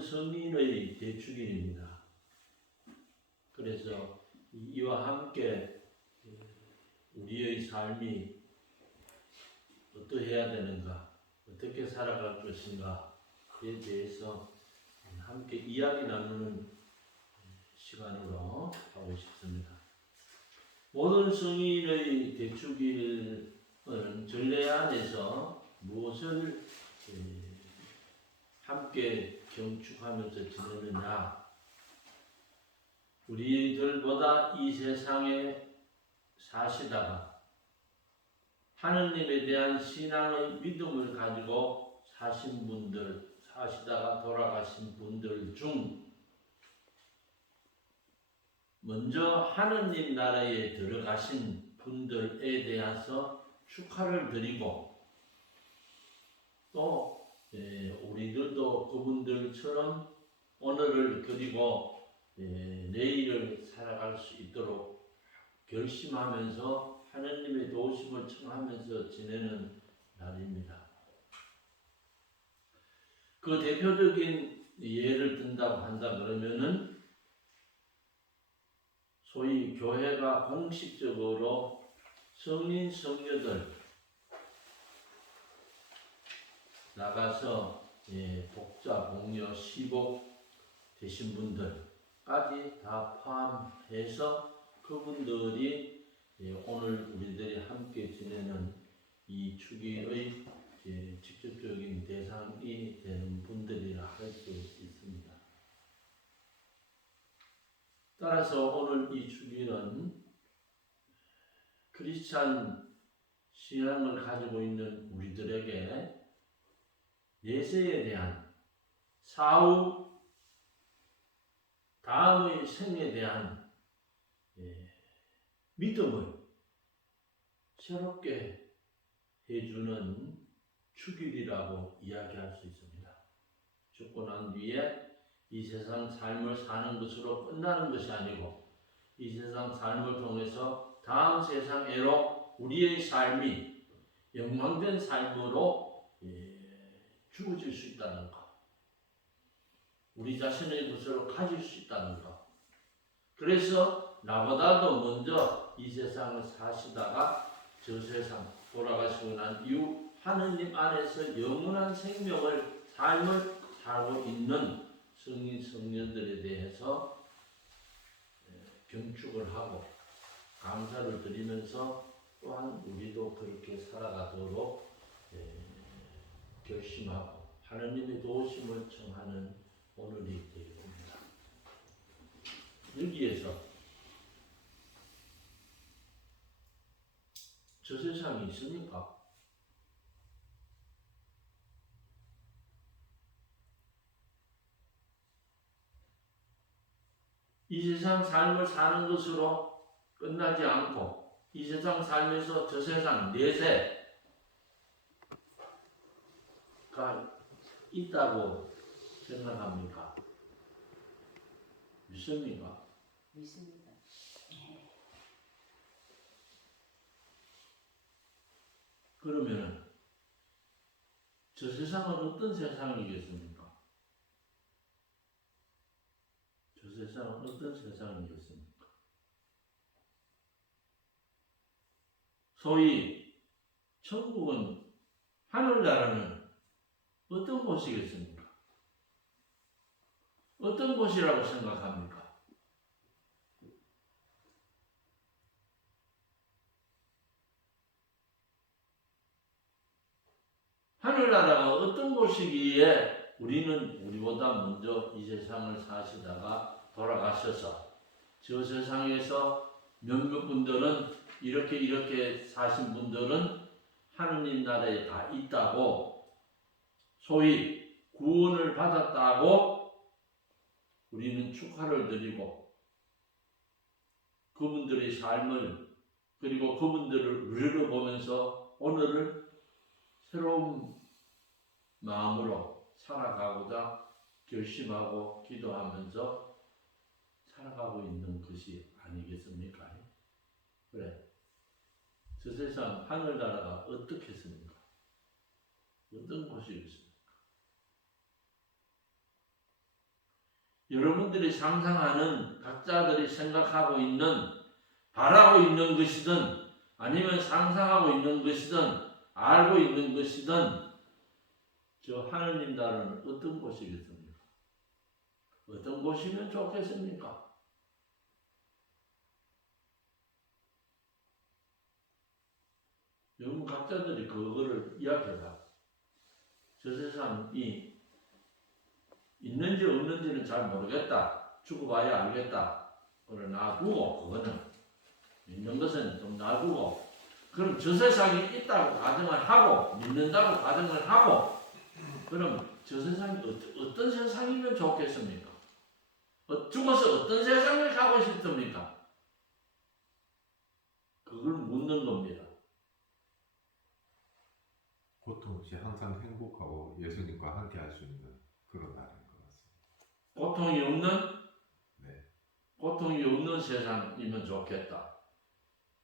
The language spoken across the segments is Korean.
오늘은 성인의 대축일입니다. 그래서 이와 함께 우리의 삶이 어떠해야 되는가, 어떻게 살아갈 것인가에 대해서 함께 이야기 나누는 시간으로 하고 싶습니다. 모든 성인의 대축일은 전례 안에서 무엇을 함께 경축하면서 지내느냐, 우리들보다 이 세상에 사시다가 하느님에 대한 신앙의 믿음을 가지고 사신 분들, 사시다가 돌아가신 분들 중 먼저 하느님 나라에 들어가신 분들에 대해서 축하를 드리고, 또 우리들도 그분들처럼 오늘을 그리고 내일을 살아갈 수 있도록 결심하면서 하느님의 도우심을 청하면서 지내는 날입니다. 그 대표적인 예를 든다고 한다 그러면은 소위 교회가 공식적으로 성인 성녀들 나가서 복자, 복녀, 시복 되신 분들까지 다 포함해서 그분들이 오늘 우리들이 함께 지내는 이 축일의 직접적인 대상이 되는 분들이라 할 수 있습니다. 따라서 오늘 이 축일은 크리스찬 신앙을 가지고 있는 우리들에게 내세에 대한, 사후 다음의 생에 대한 믿음을 새롭게 해주는 축일이라고 이야기할 수 있습니다. 죽고 난 뒤에 이 세상 삶을 사는 것으로 끝나는 것이 아니고, 이 세상 삶을 통해서 다음 세상에로 우리의 삶이 영광된 삶으로 주어질 수 있다는 것, 우리 자신의 것으로 가질 수 있다는 것. 그래서 나보다도 먼저 이 세상을 사시다가 저 세상 돌아가시고 난 이후 하느님 안에서 영원한 생명을, 삶을 살고 있는 성인 성녀들에 대해서 경축을 하고 감사를 드리면서 또한 우리도 그렇게 살아가도록 결심하고 하느님의 도우심을 청하는 오늘이 되옵니다. 여기에서 저 세상이 있습니까? 이 세상 삶을 사는 것으로 끝나지 않고 이 세상 삶에서 저 세상 내세가 있다고 생각합니까? 믿습니까? 믿습니다. 그러면 저 세상은 어떤 세상이겠습니까? 저 세상은 어떤 세상이겠습니까? 소위 천국은, 하늘나라는 어떤 곳이겠습니까? 어떤 곳이라고 생각합니까? 하늘나라가 어떤 곳이기에 우리는 우리보다 먼저 이 세상을 사시다가 돌아가셔서 저 세상에서 몇몇 분들은 이렇게 사신 분들은 하느님 나라에 다 있다고, 소위 구원을 받았다고 우리는 축하를 드리고 그분들의 삶을, 그리고 그분들을 우리를 보면서 오늘을 새로운 마음으로 살아가고자 결심하고 기도하면서 살아가고 있는 것이 아니겠습니까? 그래, 저 세상 하늘나라가 어떻겠습니까? 어떤 곳이겠습니까? 여러분들이 상상하는 각자들이 생각하고 있는 바라고 있는 것이든 아니면 상상하고 있는 것이든 알고 있는 것이든 저 하느님 나라는 어떤 곳이겠습니까? 어떤 곳이면 좋겠습니까? 여러분 각자들이 그거를 이야기해봐. 저 세상이 있는지 없는지는 잘 모르겠다. 죽어봐야 알겠다. 그걸 놔두고 그거는 믿는 것은 좀 놔두고 그럼 저 세상이 있다고 가정을 하고 믿는다고 가정을 하고 그럼 저 세상이 어떤 세상이면 좋겠습니까? 죽어서 어떤 세상을 가고 싶습니까? 그걸 묻는 겁니다. 고통 없이 항상 행복하고 예수님과 함께 할 수 있는 그런 날인 것 같습니다. 고통이 없는 네. 고통이 없는 세상이면 좋겠다.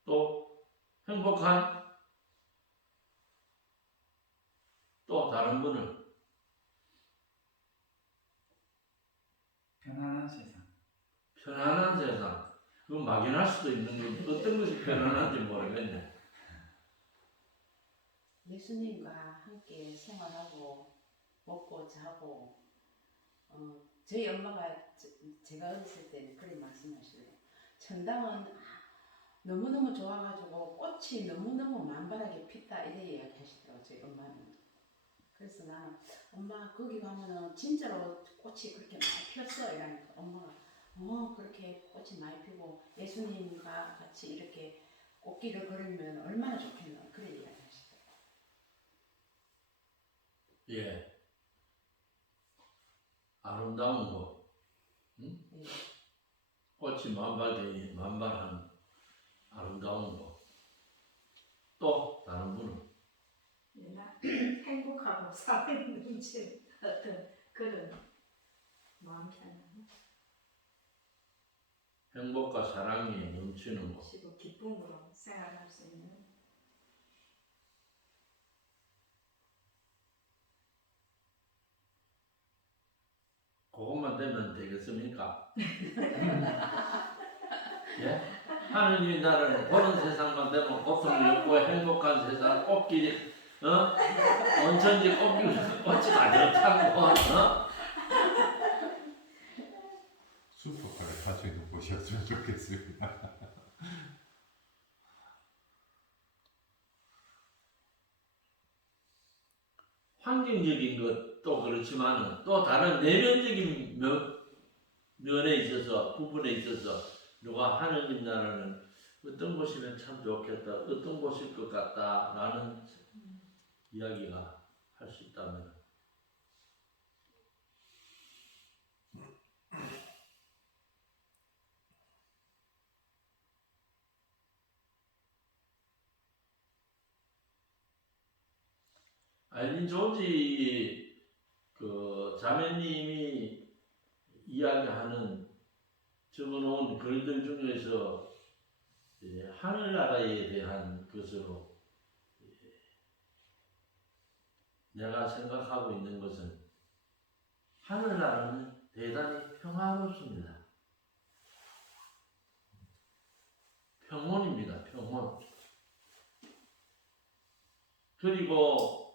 또 행복한 또 다른 분은 편안한 세상. 편안한 세상. 그건 막연할 수도 있는 건데 어떤 것이 편안한지 모르겠네. 예수님과 함께 생활하고 먹고 자고 저희 엄마가 제가 어렸을 때는 그런 말씀하시래요. 천당은 너무너무 좋아가지고 꽃이 너무너무 만발하게 폈다 이래 이야기하시더라고요. 저희 엄마는. 그래서 나는 엄마 거기 가면은 진짜로 꽃이 그렇게 많이 폈어 이러니까 엄마가 그렇게 꽃이 많이 피고 예수님과 같이 이렇게 꽃길을 걸으면 얼마나 좋겠노 그래 이야기하시더라고요. 예. 아름다운 거. 응? 예. 꽃이 만발되니 만발한 아름다운 거. 또 다른 분은 내가 행복하고 살아있는지 어떤 그런 마음 편안함, 행복과 사랑이 넘치는 것. 그리고 기쁨으로 생활할 수 있는 그것만 되면 되겠습니까? 예? 하느님 나라는 그런 세상만 되면 고통이 없고 행복한 세상 꽃길이 온천지 꽃길 꽃이 가득 차고 슈퍼카를 탈 수 있는 곳이었으면 좋겠습니다. 환경적인 것도 그렇지만 또 다른 내면적인 면에 있어서 부분에 있어서 누가 하느님 나라는 어떤 곳이면 참 좋겠다, 어떤 곳일 것 같다라는 이야기가 할 수 있다면 알린 조지 그 자매님이 이야기하는 적어놓은 글들 중에서 하늘나라에 대한 것으로 내가 생각하고 있는 것은 하늘나라는 대단히 평화롭습니다. 평온입니다. 평온. 그리고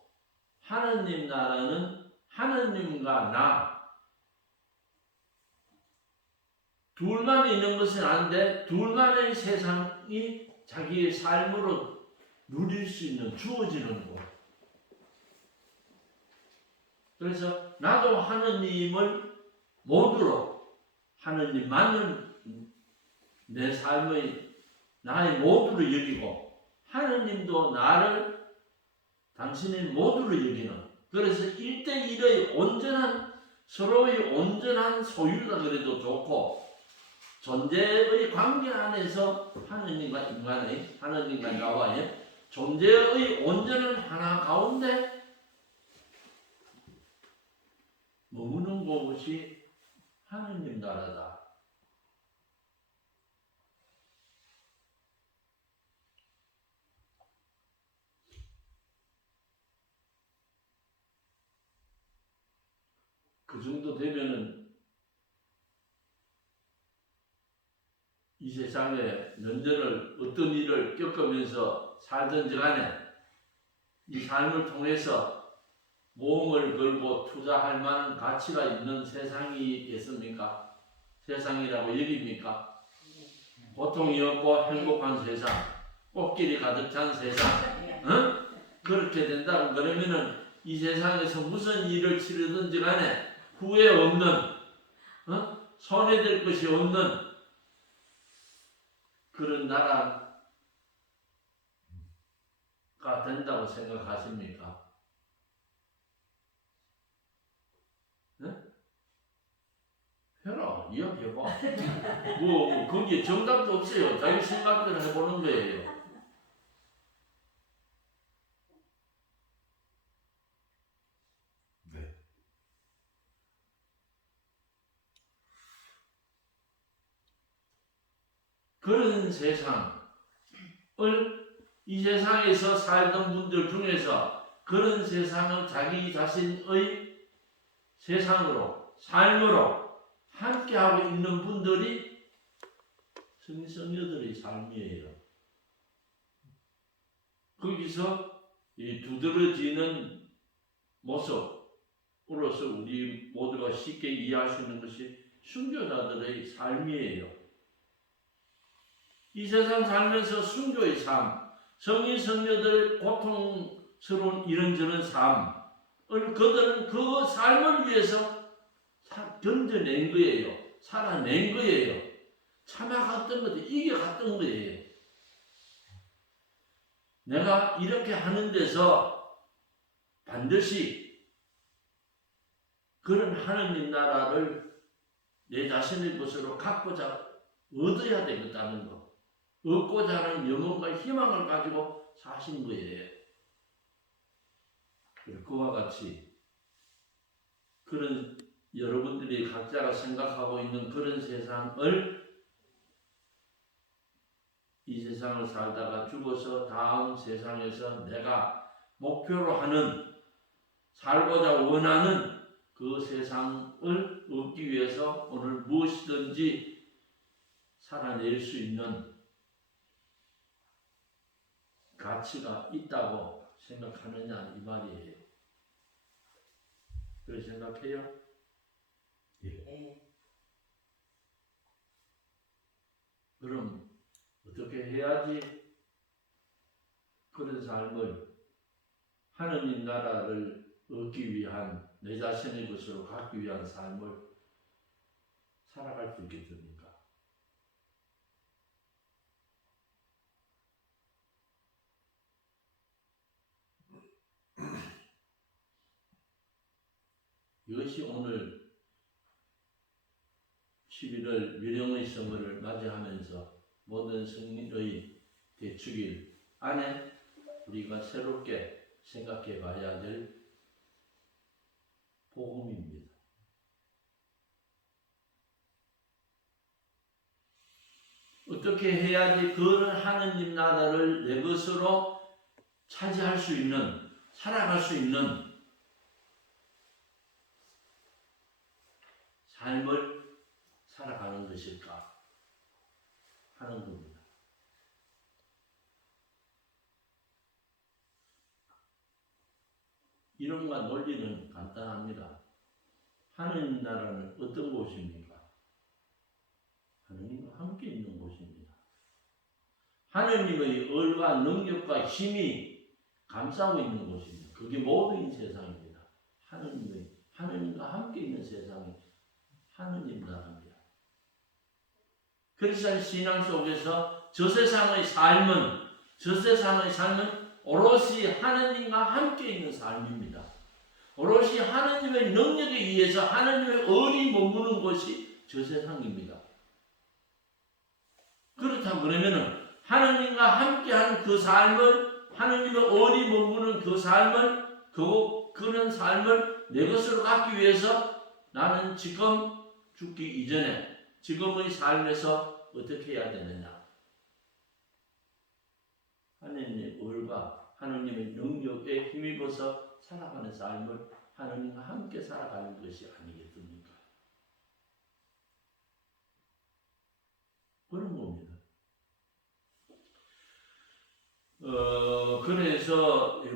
하느님 나라는 하느님과 나 둘만 있는 것은 아닌데 둘만의 세상이 자기의 삶으로 누릴 수 있는 주어지는 것. 그래서 나도 하느님을 모두로 하느님만을 내 삶의 나의 모두로 여기고 하느님도 나를 당신의 모두로 여기는 그래서 1대1의 온전한 서로의 온전한 소유가 그래도 좋고 존재의 관계 안에서 하느님과 인간의 하느님과 나와의 존재의 온전한 하나 가운데 머무는 곳이 하느님 나라다. 그 정도 되면은 이 세상에 면전을 어떤 일을 겪으면서 살든지 간에 이 삶을 통해서 모험을 걸고 투자할 만한 가치가 있는 세상이겠습니까? 세상이라고 여깁니까? 고통이 없고 행복한 세상, 꽃길이 가득 찬 세상, 응? 그렇게 된다고 그러면은 이 세상에서 무슨 일을 치르든지 간에 후회 없는, 손해될 것이 없는 그런 나라가 된다고 생각하십니까? 해라, 이야기해봐. 거기에 정답도 없어요. 자기 생각대로 해보는 거예요. 네. 그런 세상을 이 세상에서 살던 분들 중에서 그런 세상을 자기 자신의 세상으로, 삶으로 함께하고 있는 분들이 성녀들의 삶이에요. 거기서 이 두드러지는 모습으로서 우리 모두가 쉽게 이해할 수 있는 것이 순교자들의 삶이에요. 이 세상 살면서 순교의 삶, 성인 성녀들 고통스러운 이런저런 삶을 그들은 그 삶을 위해서 견뎌낸 거예요. 살아낸 거예요. 참아갔던 것도 이겨갔던 거예요. 내가 이렇게 하는 데서 반드시 그런 하느님 나라를 내 자신의 것으로 갖고자 얻어야 되겠다는 것. 얻고자 하는 영혼과 희망을 가지고 사신 거예요. 그와 같이 그런 여러분들이 각자가 생각하고 있는 그런 세상을 이 세상을 살다가 죽어서 다음 세상에서 내가 목표로 하는 살고자 원하는 그 세상을 얻기 위해서 오늘 무엇이든지 살아낼 수 있는 가치가 있다고 생각하느냐 이 말이에요. 그렇게 생각해요? 예. 그럼 어떻게 해야지 그런 삶을 하느님 나라를 얻기 위한 내 자신의 것으로 갖기 위한 삶을 살아갈 수 있겠습니까? 이것이 오늘 11월 위령의 선물을 맞이하면서 모든 성인의 대축일 안에 우리가 새롭게 생각해 봐야 될 복음입니다. 어떻게 해야지 그 하느님 나라를 내 것으로 차지할 수 있는, 살아갈 수 있는 삶을 살아가는 것일까 하는 겁니다. 이론과 논리는 간단합니다. 하느님 나라는 어떤 곳입니까? 하느님과 함께 있는 곳입니다. 하느님의 얼과 능력과 힘이 감싸고 있는 곳입니다. 그게 모든 세상입니다. 하느님과 함께 있는 세상이 하느님 나라입니다. 크리스천 신앙 속에서 저 세상의 삶은 오롯이 하느님과 함께 있는 삶입니다. 오롯이 하느님의 능력에 의해서 하느님의 얼이 머무는 것이 저 세상입니다. 그렇다 그러면은 하느님과 함께하는 그 삶을, 하느님의 얼이 머무는 그 삶을, 그런 삶을 내 것으로 갖기 위해서 나는 지금 죽기 이전에 지금의 삶에서 어떻게 해야 되느냐? 하느님의 얼과 하느님의 능력에 힘입어서 살아가는 삶을 하느님과 함께 살아가는 것이 아니겠습니까? 그런 겁니다.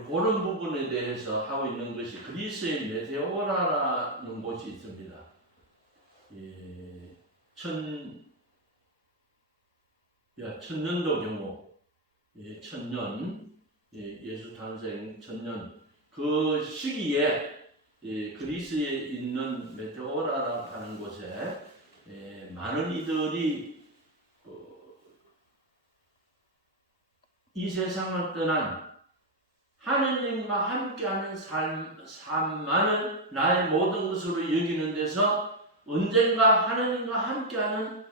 그런 부분에 대해서 하고 있는 것이 그리스의 메테오라라는 곳이 있습니다. 예, 천년도 경우, 예, 천년, 예, 예수 탄생 천년 그 시기에 예, 그리스에 있는 메테오라라 하는 곳에 예, 많은 이들이 이 세상을 떠난 하느님과 함께하는 삶만을 나의 모든 것으로 여기는 데서 언젠가 하느님과 함께하는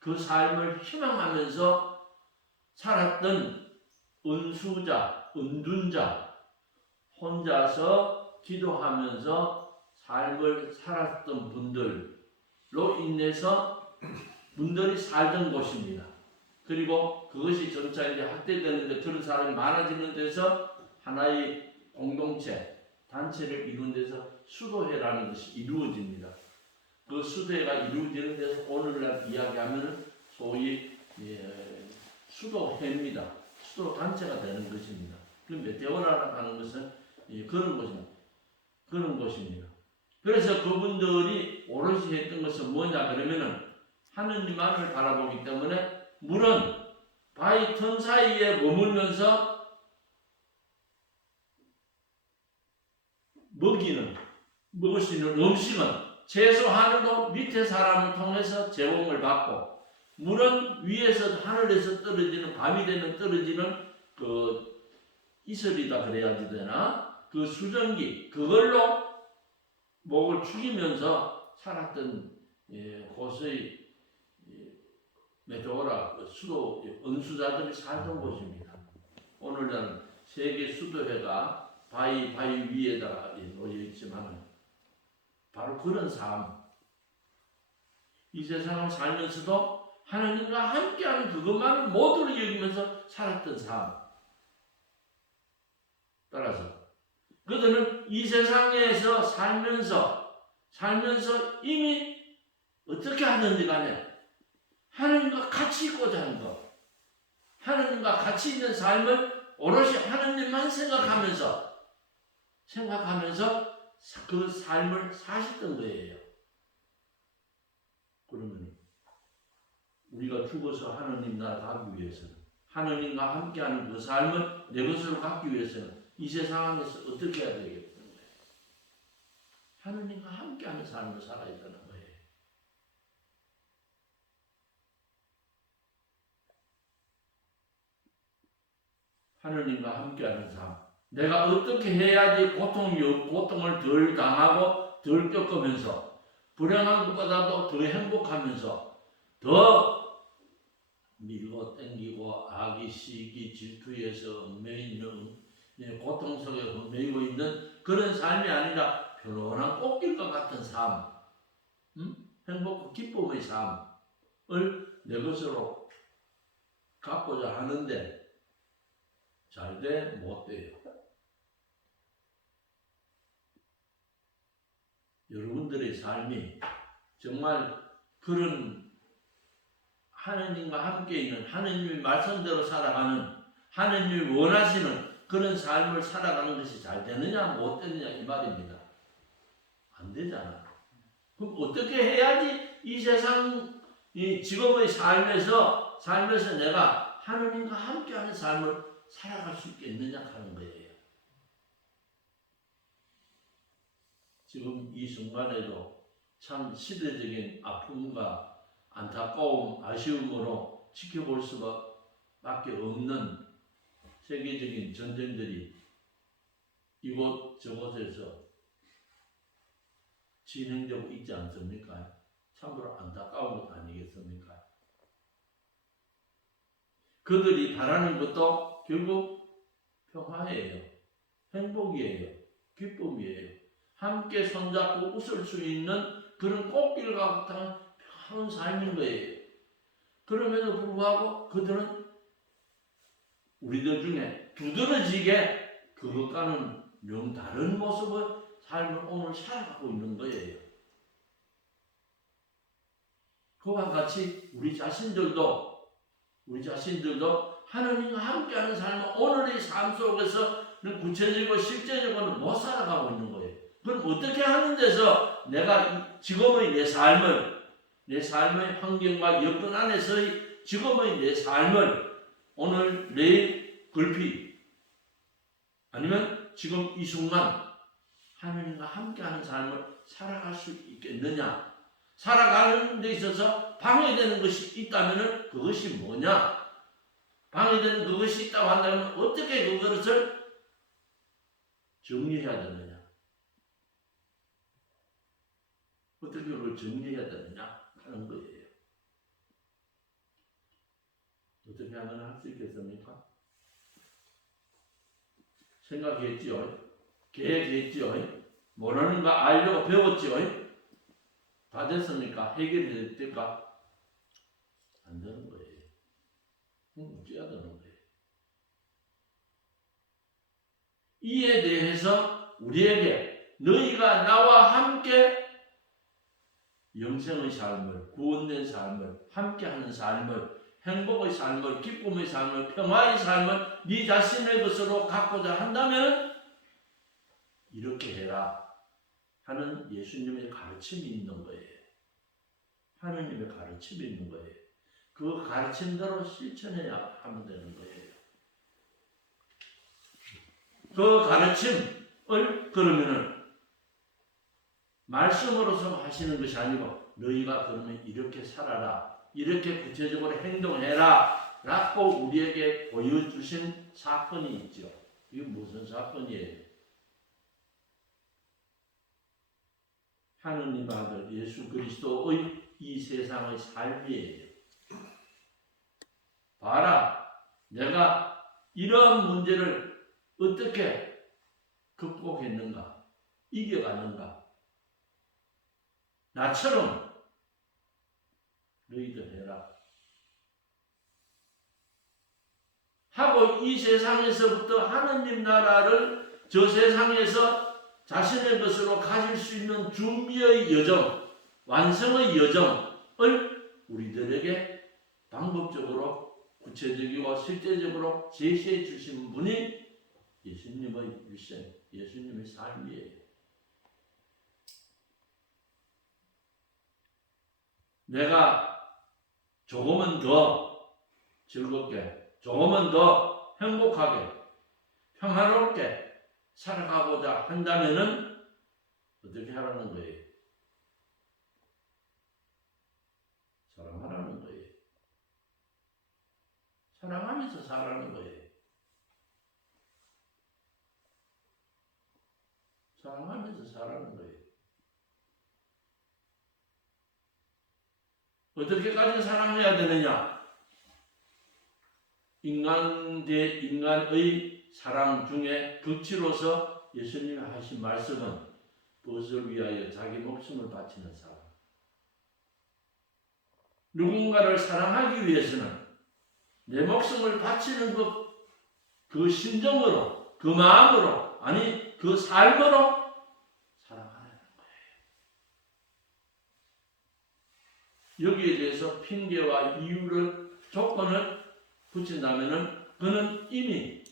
그 삶을 희망하면서 살았던 은수자, 은둔자, 혼자서 기도하면서 삶을 살았던 분들로 인해서 분들이 살던 곳입니다. 그리고 그것이 점차 이제 확대되는데 그런 사람이 많아지는 데서 하나의 공동체, 단체를 이루는 데서 수도회라는 것이 이루어집니다. 그 수도회가 이루어지는 데서 오늘날 이야기하면 소위 수도회입니다. 수도 단체가 되는 것입니다. 그 메테오라라고 하는 것은 그런 것입니다. 그런 곳입니다. 그래서 그분들이 오롯이 했던 것은 뭐냐 그러면은 하느님만을 바라보기 때문에 물은 바위 틈 사이에 머물면서 먹을 수 있는 음식은 채소하늘도 밑에 사람을 통해서 제공을 받고 물은 위에서 하늘에서 떨어지는 밤이 되면 떨어지는 그 이슬이다 그래야지 되나 그 수증기 그걸로 목을 죽이면서 살았던 곳의 메테오라 수도 은수자들이 살던 곳입니다. 오늘날 세계 수도회가 바위 위에다가 놓여 있지만 바로 그런 삶. 이 세상을 살면서도 하나님과 함께하는 그것만을 모두로 여기면서 살았던 삶. 따라서 그들은 이 세상에서 살면서 이미 어떻게 하는지 간에 하나님과 같이 있고자 하는 것. 하나님과 같이 있는 삶을 오롯이 하나님만 생각하면서 그 삶을 사셨던 거예요. 그러면 우리가 죽어서 하나님 나라 가기 위해서는 하나님과 함께하는 그 삶을 내 것으로 갖기 위해서는 이 세상 안에서 어떻게 해야 되겠는 거예요? 하나님과 함께하는 삶을 살아야 되는 거예요. 하나님과 함께하는 삶. 내가 어떻게 해야지 고통을 덜 당하고 덜 겪으면서 불행한 것보다도 더 행복하면서 더 밀고 땡기고 악이 시기 질투에서 얽매이는 고통 속에 얽매이고 있는 그런 삶이 아니라 편안한 꽃길과 같은 삶, 행복과 기쁨의 삶을 내 것으로 갖고자 하는데 잘 돼? 못 돼요. 여러분들의 삶이 정말 그런 하나님과 함께 있는 하나님의 말씀대로 살아가는 하나님이 원하시는 그런 삶을 살아가는 것이 잘 되느냐 못 되느냐 이 말입니다. 안 되잖아. 그럼 어떻게 해야지 이 세상 이 지금의 삶에서 내가 하나님과 함께하는 삶을 살아갈 수 있겠느냐 하는 거예요. 지금 이 순간에도 참 시대적인 아픔과 안타까움, 아쉬움으로 지켜볼 수밖에 없는 세계적인 전쟁들이 이곳 저곳에서 진행되고 있지 않습니까? 참으로 안타까운 것 아니겠습니까? 그들이 바라는 것도 결국 평화예요. 행복이에요. 기쁨이에요. 함께 손잡고 웃을 수 있는 그런 꽃길과 같은 평화로운 삶인 거예요. 그럼에도 불구하고 그들은 우리들 중에 두드러지게 그것과는 영 다른 모습의 삶을 오늘 살아가고 있는 거예요. 그와 같이 우리 자신들도 하나님과 함께하는 삶을 오늘의 삶 속에서 구체적이고 실제적으로는 못 살아가고 있는 거예요. 그럼 어떻게 하는 데서 내가 지금의 내 삶의 환경과 여건 안에서의 지금의 내 삶을 오늘, 내일, 글피 아니면 지금 이 순간 하나님과 함께하는 삶을 살아갈 수 있겠느냐? 살아가는 데 있어서 방해되는 것이 있다면 그것이 뭐냐? 방해되는 그것이 있다고 한다면 어떻게 그것을 정리해야 되느냐? 어떻게 그걸 정리해야 되느냐 하는 거예요. 어떻게 하면 할 수 있겠습니까? 생각했지요. 계획했지요. 모르는 거 알려고 배웠지요. 다 됐습니까? 해결이 됐을까? 안 되는 거예요. 문제가 되는 거예요. 이에 대해서 우리에게 너희가 나와 함께 영생의 삶을, 구원된 삶을, 함께하는 삶을, 행복의 삶을, 기쁨의 삶을, 평화의 삶을 네 자신의 것으로 갖고자 한다면 이렇게 해라 하는 예수님의 가르침이 있는 거예요. 하느님의 가르침이 있는 거예요. 그 가르침대로 실천해야 하면 되는 거예요. 그 가르침을 그러면은 말씀으로서 하시는 것이 아니고 너희가 그러면 이렇게 살아라, 이렇게 구체적으로 행동해라 라고 우리에게 보여주신 사건이 있죠. 이게 무슨 사건이에요? 하느님 아들 예수 그리스도의 이 세상의 삶이에요. 봐라, 내가 이러한 문제를 어떻게 극복했는가, 이겨갔는가. 나처럼 너희들 해라. 하고 이 세상에서부터 하느님 나라를 저 세상에서 자신의 것으로 가질 수 있는 준비의 여정, 완성의 여정을 우리들에게 방법적으로 구체적이고 실제적으로 제시해 주신 분이 예수님의 일생, 예수님의 삶이에요. 내가 조금은 더 즐겁게, 조금은 더 행복하게, 평화롭게 살아가고자 한다면은 어떻게 하라는 거예요? 사랑하라는 거예요. 사랑하면서 살아가는 거예요. 사랑하면서 살아가는 거예요. 어떻게까지 사랑해야 되느냐? 인간 대 인간의 사랑 중에 극치로서 예수님이 하신 말씀은 무엇을 위하여 자기 목숨을 바치는 사람. 누군가를 사랑하기 위해서는 내 목숨을 바치는 그 심정으로, 그 마음으로, 아니 그 삶으로 사랑하는 거예요. 여기에 대해서 핑계와 이유를, 조건을 붙인다면은 그는 이미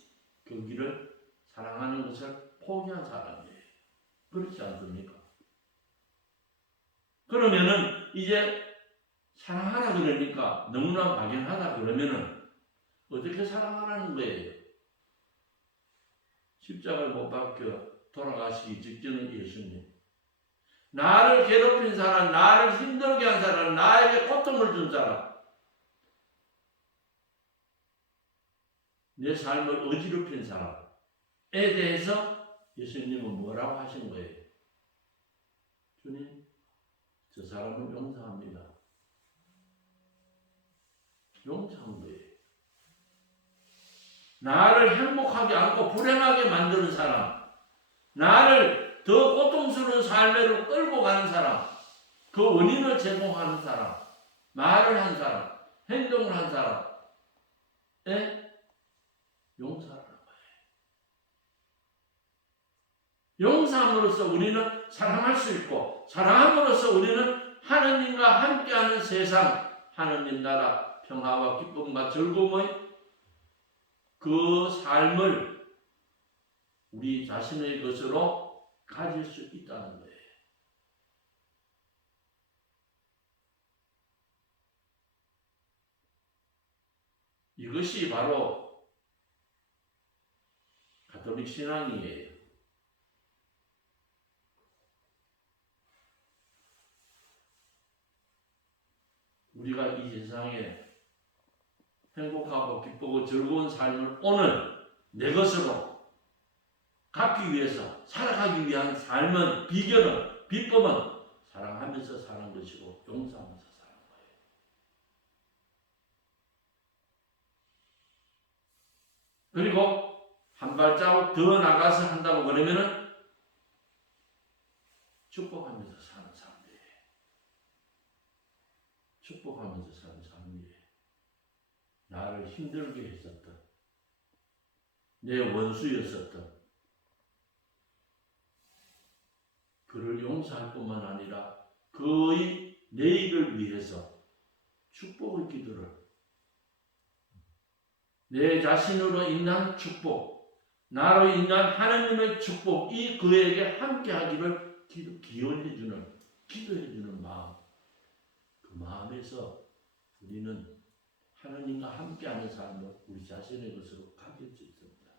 그 길을 사랑하는 것을 포기한 사람이에요. 그렇지 않습니까? 그러면은 이제 사랑하라 그러니까 너무나 막연하다 그러면은 어떻게 사랑하라는 거예요? 십자가를 못 박혀 돌아가시기 직전의 예수님. 나를 괴롭힌 사람, 나를 힘들게 한 사람, 나에게 고통을 준 사람, 내 삶을 어지럽힌 사람에 대해서 예수님은 뭐라고 하신 거예요? 주님, 저 사람을 용서합니다. 용서한 거예요. 나를 행복하게 않고 불행하게 만드는 사람, 나를 더 고통스러운 삶으로 끌고 가는 사람, 그 원인을 제공하는 사람, 말을 한 사람, 행동을 한 사람에 용서하는 거예요. 용서함으로써 우리는 사랑할 수 있고, 사랑함으로써 우리는 하느님과 함께하는 세상, 하느님 나라 평화와 기쁨과 즐거움의 그 삶을 우리 자신의 것으로 가질 수 있다는 거예요. 이것이 바로 가톨릭 신앙이에요. 우리가 이 세상에 행복하고 기쁘고 즐거운 삶을 오늘 내 것으로 갖기 위해서 살아가기 위한 삶은 비결은 비법은 사랑하면서 사는 것이고 용서하면서 사는 거예요. 그리고 한 발자국 더 나가서 한다고 그러면은 축복하면서 사는 삶이에요. 축복하면서 사는 삶이에요. 나를 힘들게 했었던 내 원수였었던 그를 용서할 뿐만 아니라 그의 내 일을 위해서 축복의 기도를 내 자신으로 인한 축복, 나로 인한 하나님의 축복이 그에게 함께하기를 기원해주는, 기도해주는 마음, 그 마음에서 우리는 하나님과 함께하는 삶을 우리 자신의 것으로 가질 수 있습니다.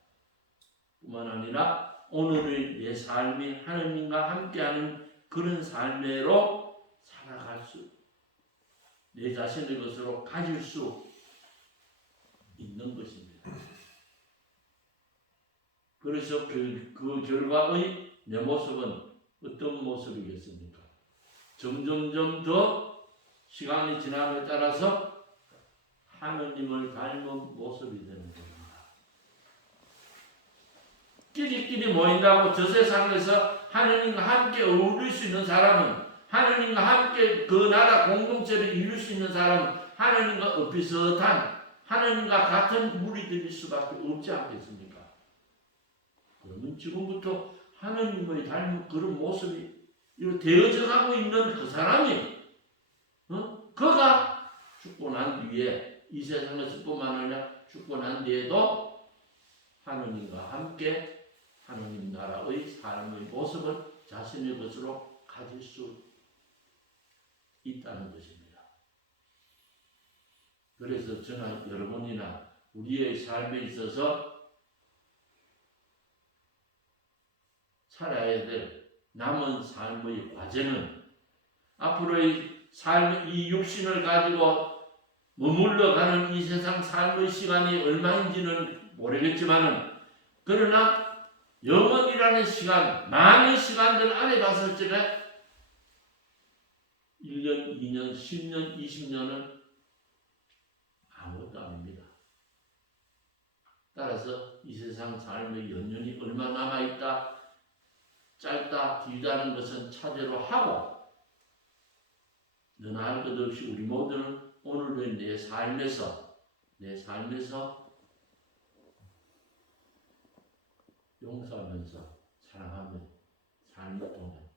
뿐만 아니라 오늘의 내 삶이 하나님과 함께하는 그런 삶으로 살아갈 수, 내 자신의 것으로 가질 수 있는 것입니다. 그래서 그 결과의 내 모습은 어떤 모습이겠습니까? 점점점 더 시간이 지남에 따라서 하느님을 닮은 모습이 되는 겁니다. 끼리끼리 모인다고 저 세상에서 하느님과 함께 어울릴 수 있는 사람은, 하느님과 함께 그 나라 공동체를 이룰 수 있는 사람은 하느님과 비슷한, 하느님과 같은 무리들일 수밖에 없지 않겠습니까? 그러면 지금부터 하느님의 닮은 그런 모습이 되어져 가고 있는 그 사람이, 그가 죽고 난 뒤에 이 세상에서 뿐만 아니라 죽고 난 뒤에도 하느님과 함께 하느님 나라의 삶의 모습을 자신의 것으로 가질 수 있다는 것입니다. 그래서 저나 여러분이나 우리의 삶에 있어서 살아야 될 남은 삶의 과제는 앞으로의 삶, 이 육신을 가지고 머물러가는 이 세상 삶의 시간이 얼마인지는 모르겠지만은, 그러나 영원이라는 시간, 많은 시간들 안에 봤을 적에 1년, 2년, 10년, 20년은 아무것도 아닙니다. 따라서 이 세상 삶의 연년이 얼마 남아있다, 짧다, 길다는 것은 차제로 하고, 너나 할 것 없이 우리 모두는 오늘의 내 삶에서 용서하면서 사랑하며 삶을 통해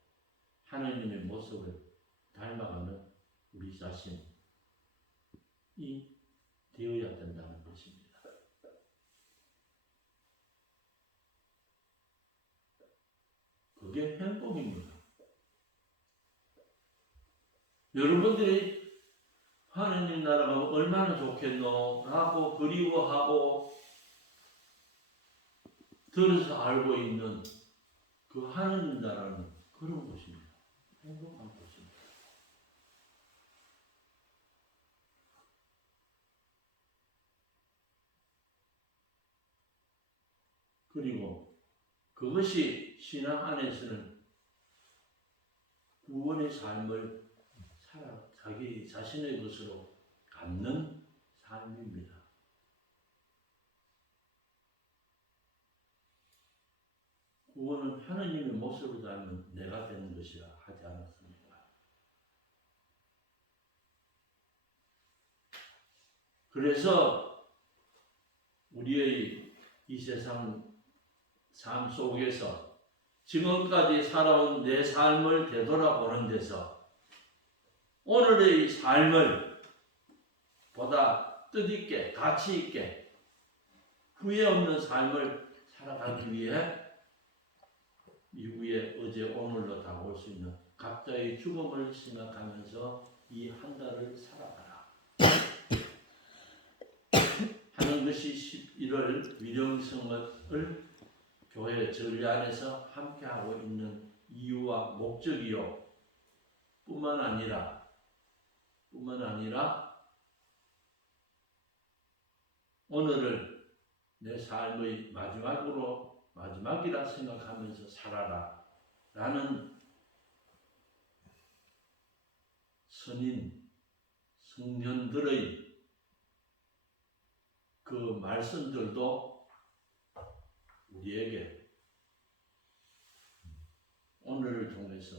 하나님의 모습을 닮아가는 우리 자신이 되어야 된다는 것입니다. 그게 행복입니다. 여러분들이 하느님 나라가 얼마나 좋겠노 라고 그리워하고 들어서 알고 있는 그 하느님 나라는 그런 것입니다. 행복한 것입니다. 그리고 그것이 신앙 안에서는 구원의 삶을 자기 자신의 것으로 갖는 삶입니다. 구원은 하나님의 모습을 닮은 내가 되는 것이라 하지 않았습니까? 그래서 우리의 이 세상 삶 속에서 지금까지 살아온 내 삶을 되돌아보는 데서 오늘의 삶을 보다 뜻있게 가치있게 후회 없는 삶을 살아가기 위해 미국의 어제 오늘로 다가올 수 있는 각자의 죽음을 생각하면서 이 한 달을 살아가라 하는 것이 11월 위령성을 교회 전례 안에서 함께하고 있는 이유와 목적이요 뿐만 아니라 오늘을 내 삶의 마지막이라 생각하면서 살아라 라는 선인 성년들의 그 말씀들도 우리에게 오늘을 통해서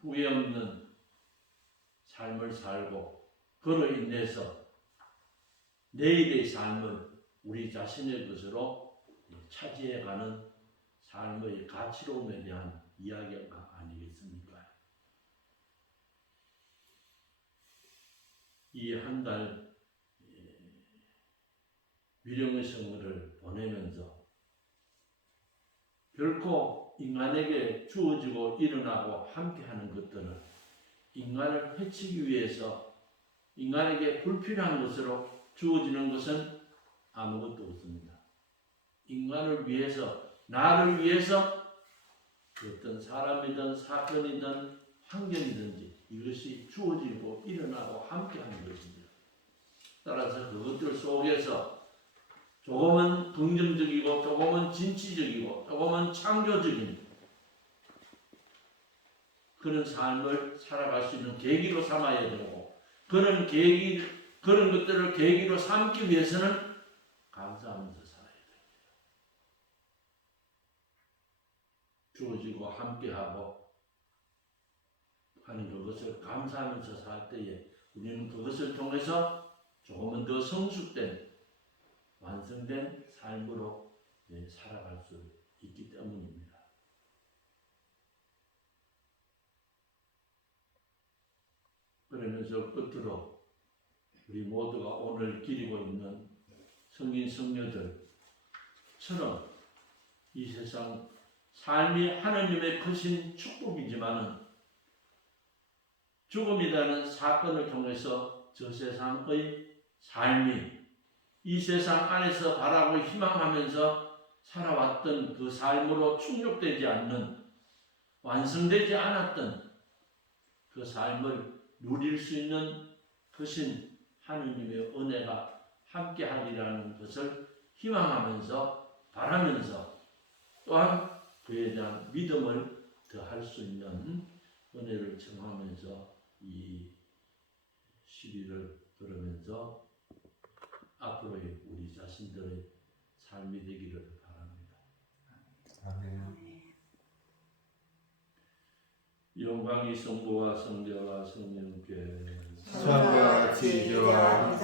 후회 없는 삶을 살고 그로 인해서 내일의 삶을 우리 자신의 것으로 차지해가는 삶의 가치로움에 대한 이야기가 아니겠습니까? 이 한 달 위령의 성물을 보내면서 결코 인간에게 주어지고 일어나고 함께하는 것들은 인간을 해치기 위해서 인간에게 불필요한 것으로 주어지는 것은 아무것도 없습니다. 인간을 위해서, 나를 위해서 어떤 사람이든 사건이든 환경이든지 이것이 주어지고 일어나고 함께하는 것입니다. 따라서 그것들 속에서 조금은 긍정적이고 조금은 진취적이고 조금은 창조적인 그런 삶을 살아갈 수 있는 계기로 삼아야 되고 그런 것들을 계기로 삼기 위해서는 감사하면서 살아야 됩니다. 주어지고 함께하고 하는 그것을 감사하면서 살 때에 우리는 그것을 통해서 조금은 더 성숙된 완성된 삶으로 살아갈 수 있기 때문입니다. 그러면서 끝으로 우리 모두가 오늘 기리고 있는 성인 성녀들처럼 이 세상 삶이 하나님의 크신 축복이지만은 죽음이라는 사건을 통해서 저 세상의 삶이 이 세상 안에서 바라고 희망하면서 살아왔던 그 삶으로 충족되지 않는 완성되지 않았던 그 삶을 누릴 수 있는 크신 하느님의 은혜가 함께하리라는 것을 희망하면서 바라면서 또한 그에 대한 믿음을 더할 수 있는 은혜를 청하면서 이 시리를 들으면서 앞으로의 우리 자신들의 삶이 되기를 바랍니다. 아멘. 영광이 성부와 성자와 성령께 성과 지주와